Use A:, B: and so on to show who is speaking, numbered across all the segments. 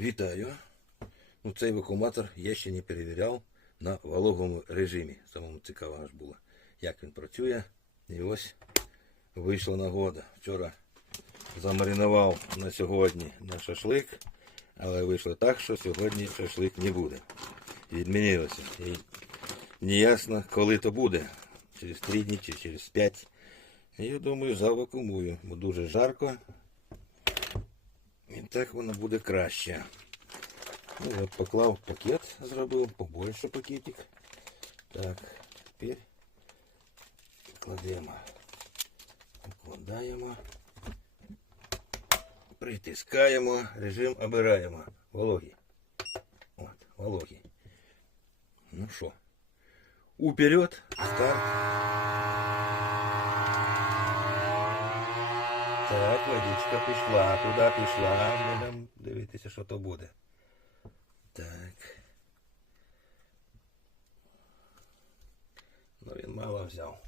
A: Вітаю. Ну, цей вакууматор я ще не перевіряв на вологому режимі. Самому цікаво аж було, як він працює. І ось вийшла нагода. Вчора замаринував на сьогодні на шашлик, але вийшло так, що сьогодні шашлик не буде. Відмінилося. І неясно, коли то буде. Через три дні чи через п'ять. Я думаю, завакумую, бо дуже жарко. І так воно буде краще. Ну, от поклав пакет, зробив, побольше пакетик. Так, тепер кладемо, вкладаємо, притискаємо, режим обираємо. Вологий. От, вологий. Ну що, уперед, старт. Так, водичка пішла, туди пішла. Будемо дивитися, що то буде. Так. Ну він мало взяв.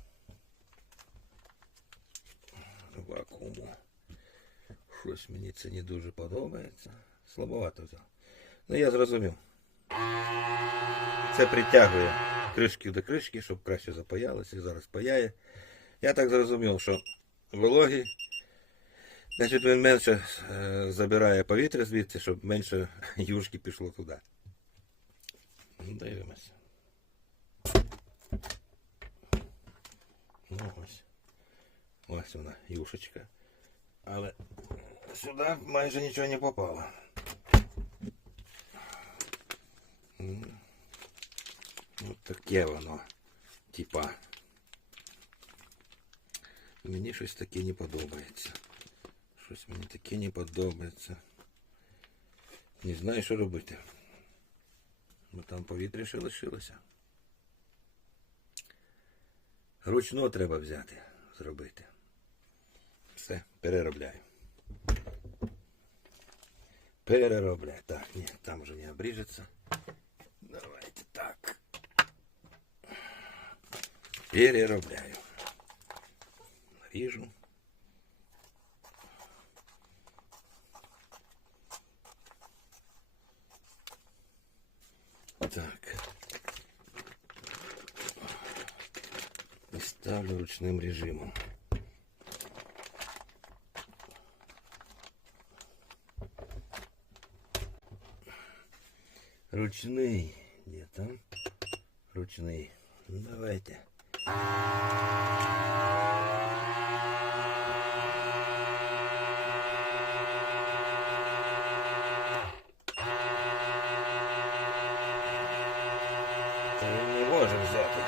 A: Вакууму. Щось мені це не дуже подобається. Слабовато взяв. Ну я зрозумів. Це притягує кришки до кришки, щоб краще запаялося. Зараз паяє. Я так зрозумів, що вологий Значить, він менше е, забирає повітря звідси, щоб менше юшки пішло туди. Ну, дивимося. Ну, ось. Ось вона, юшечка. Але сюди майже нічого не попало. Ось таке воно. Типа. Мені щось таке не подобається. Таке не подобається. Не знаю, що робити. Бо там повітря ще лишилося. Ручно треба взяти, зробити. Все, переробляю. Переробляю. Так, ні, там вже не обріжеться. Давайте так. Переробляю. Ріжу. так. І ставлю ручным режимом. Ручний. где там? Ручний. Ну, давайте. Та він не може взяти.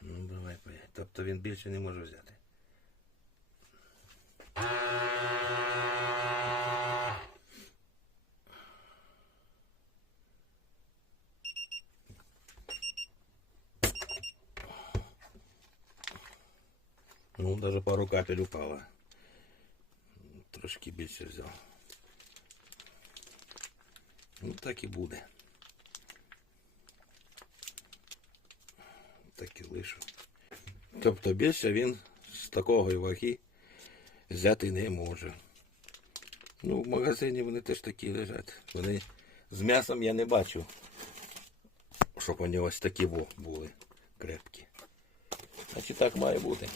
A: Ну, давай, поїдь. Тобто він більше не може взяти. Ну, даже пару капель упало. Трошки більше взяв. Ну, так і буде. Так і лишу. Тобто більше він з такої ваги взяти не може. Ну, в магазині вони теж такі лежать. Вони з м'ясом я не бачу, щоб вони ось такі були крепкі. Значить так має бути.